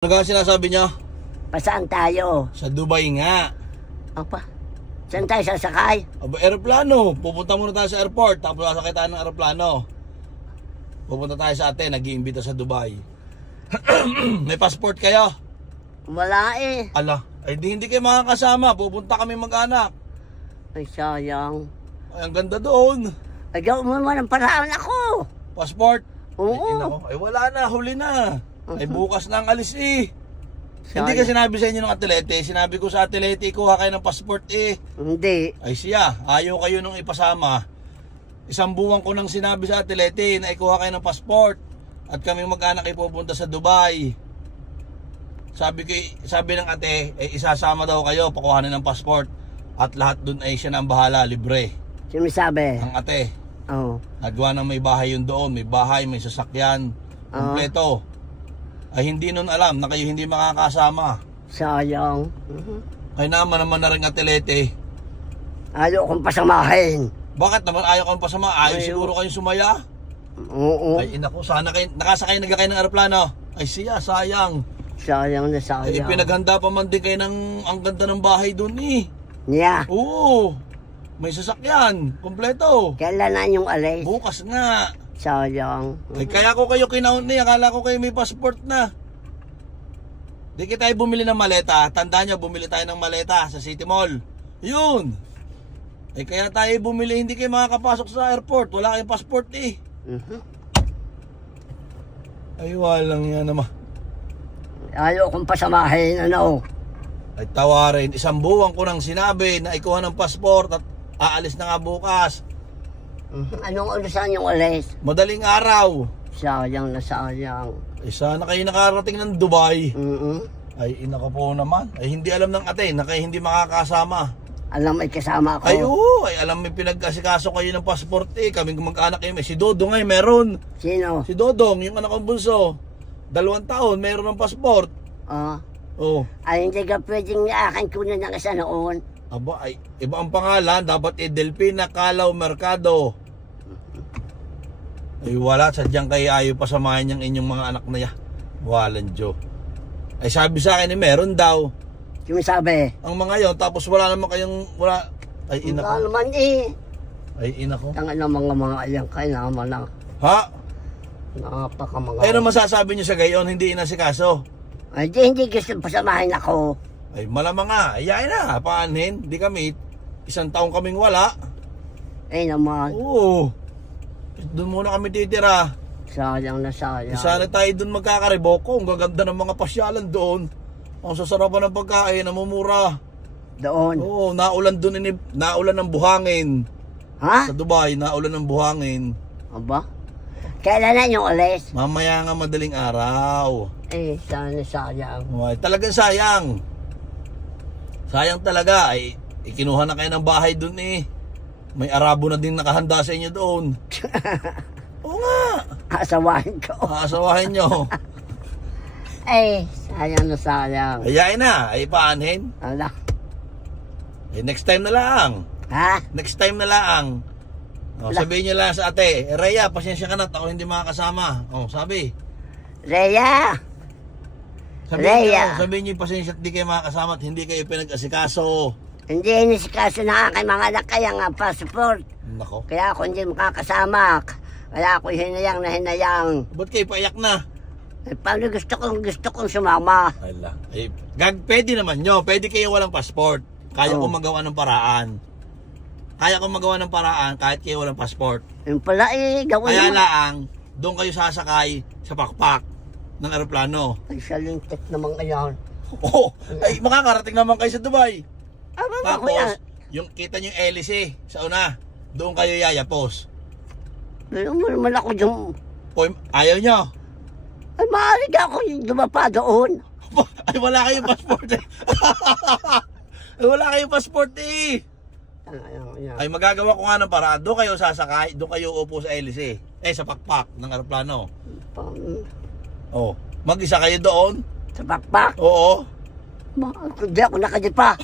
Ano nga sinasabi niya? Pasaan tayo? Sa Dubai nga. Apa? Saan tayo sasakay? Aba, aeroplano. Pupunta muna tayo sa airport. Tapos sasakay tayo ng aeroplano. Pupunta tayo sa atin. Nag-iimbita sa Dubai. May passport kayo? Wala eh. Ala, ay hindi kayo makakasama. Pupunta kami mag-anak. Ay sayang. Ay, ang ganda doon. Ay gawin mo naman ang paraan ako. Passport? Oo. Ay wala na, huli na. Ay bukas na ang alis eh. Sayang. Hindi ka sinabi sa inyo ng atlete. Sinabi ko sa atlete, kuha kayo ng passport eh. Hindi. Ay siya, ayaw kayo nung ipasama. Isang buwan ko nang sinabi sa atlete na ikuha kayo ng passport. At kami mag-anak ay pupunta sa Dubai. Sabi ng ate, isasama daw kayo, pakuhanin ng passport. At lahat dun ay siya na ang bahala, libre. Sino sabi? Ang ate. Oo. Nagawa ng may bahay yun doon, may bahay, may sasakyan, kompleto. Ay hindi nun alam na kayo hindi makakasama. Sayang. Ay naman na rin atlete. Ayaw kong pasamahin. Bakit naman ayaw kang pasama? Ayaw siguro kayong sumaya? Oo. Ay inaku, sana kayo, nakasakay na kayo ng aeroplano. Ay siya, sayang. Sayang na Ay sayang. pinaghanda pa man din kayo ng, ang ganda ng bahay doon eh. Niya. Oo, may sasakyan, kompleto. Kailan na yung alis? Bukas nga. Sayang. Ay kaya ko kayo kinaon eh, akala ko kayo may passport na. Di kita tayo bumili ng maleta. Tandaan nyo, bumili tayo ng maleta sa City Mall. Yun. Ay kaya tayo bumili, hindi kayo makakapasok sa airport. Wala kayong passport eh. Ay walang yan naman. Ayaw kong pasamahin, ano? Ay tawarin, isang buwan ko nang sinabi na ikuha ng passport at aalis na nga bukas. Anong ulusan yung alis? Madaling araw. Sayang na sayang. Ay sana kayo nakarating ng Dubai. Mm-mm. Ay inako po naman. Ay hindi alam ng ate na kayo hindi makakasama. Alam may kasama ako. Ay oo, ay alam may pinag-asikaso kayo ng passport eh. Kaming mag-anak kayo. Si Dodong ay meron. Sino? Si Dodong, yung anak kong bunso. 2 taon, meron ng passport. Oh. Ay hindi ka pwedeng akin kunin ng isa noon. Aba, ay iba ang pangalan. Dapat Delfina Calao Mercado. Ay wala, sadyang kayo ayaw pasamahin yung inyong mga anak na ya. Walang Diyo. Ay sabi sa akin eh, meron daw. Sino sabi? Ang mga yon, tapos wala naman kayong, wala. Ay ina Wala ko. naman eh. Ay ina ko. Tanga ng mga ayan kay naman na. Ha? Napaka mga. Ay ano masasabi niyo sa gayon, hindi inasikaso? Ay hindi gusto pasamahin ako. Ay malamang nga, ayayin na, paanin, di kami, 1 taon kaming wala. Ay naman. Oo. Doon muna kami titira. Sayang na sayang. Sana tayo doon magkakariboko, ang gaganda ng mga pasyalan doon. Ang sasarapan ng pagkain, namumura. Doon. Oo, naulan doon, naulan ng buhangin. Ha? Sa Dubai, naulan ng buhangin. Aba? Kailan na yung alis? Mamaya nga madaling araw. Eh, sana sayang. Ay, talagang sayang. Sayang talaga. Ay, ikinuha na kayo ng bahay doon eh. May Arabo na din nakahanda sa inyo doon. Oo nga. Asawahin ko. Aasawahin nyo. Eh, sayang na sayang. Ayayin na. Ay, paanin. Ala. Eh, next time na lang. Ha? Next time na lang. O, sabihin nyo lang sa ate, Rhea, pasensya ka na. Ako hindi makakasama. O, sabi. Rhea! Rhea. Sabihin nyo, pasensya at hindi kayo makakasama at hindi kayo pinag-asikaso. Hindi inisikaso na aking mga anak kaya nga passport. Nako. Kaya ako hindi makakasama. Kaya ako hinayang na hinayang. Ba't kayo paiyak na? Eh, paano gusto kong sumama? Ala. Eh, pwede naman nyo. Pwede kayo walang passport. Kaya ko magawa ng paraan. Kaya ko magawa ng paraan kahit kayo walang passport. Yung pala eh, gawin Kaya naman. laang, doon kayo sasakay sa pakpak ng aeroplano. Ay, salintik naman ngayon. Oo. Ay, makakarating naman kayo sa Dubai. Ako yan. Tapos, yung kita nyo yung hélice sa una, doon kayo yayapos. Ayun mo naman ako dyan. O, ayaw nyo. Ay, maaari ka ako yung dumapa doon. Ay, wala kayong passport eh. Ay, wala kayong passport eh. Ay, magagawa ko nga ng paraan. Doon kayo sasakay, doon kayo upo sa hélice. Eh, sa pakpak ng aeroplano. Oh, mag-isa kayo doon? Sa bakbak? Oo. Hindi ako nakadya pa.